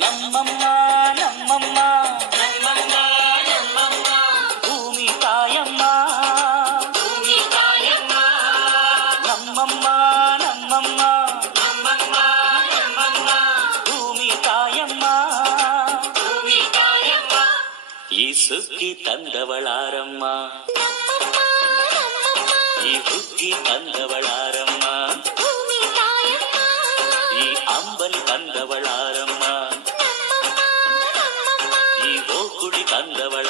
ನಮ್ಮಮ್ಮ ನಮ್ಮಮ್ಮ ನಮ್ಮಮ್ಮ ನಮ್ಮಮ್ಮ ಭೂಮಿ ತಾಯಮ್ಮ ಭೂಮಿ ತಾಯಮ್ಮ ನಮ್ಮಮ್ಮ ನಮ್ಮಮ್ಮ ನಮ್ಮಮ್ಮ ನಮ್ಮಮ್ಮ ಭೂಮಿ ತಾಯಮ್ಮ ಭೂಮಿ ತಾಯಮ್ಮ ಈ ಸುಗ್ಗಿ ತಂದವಳಾರಮ್ಮ ಈ ಹುಗ್ಗಿ ತಂದವಳಾರಮ್ಮ ಈ ಅಂಬಲಿ ತಂದವಳಾರಮ್ಮ ಈ ಓಕುಳಿ ತಂದವಳ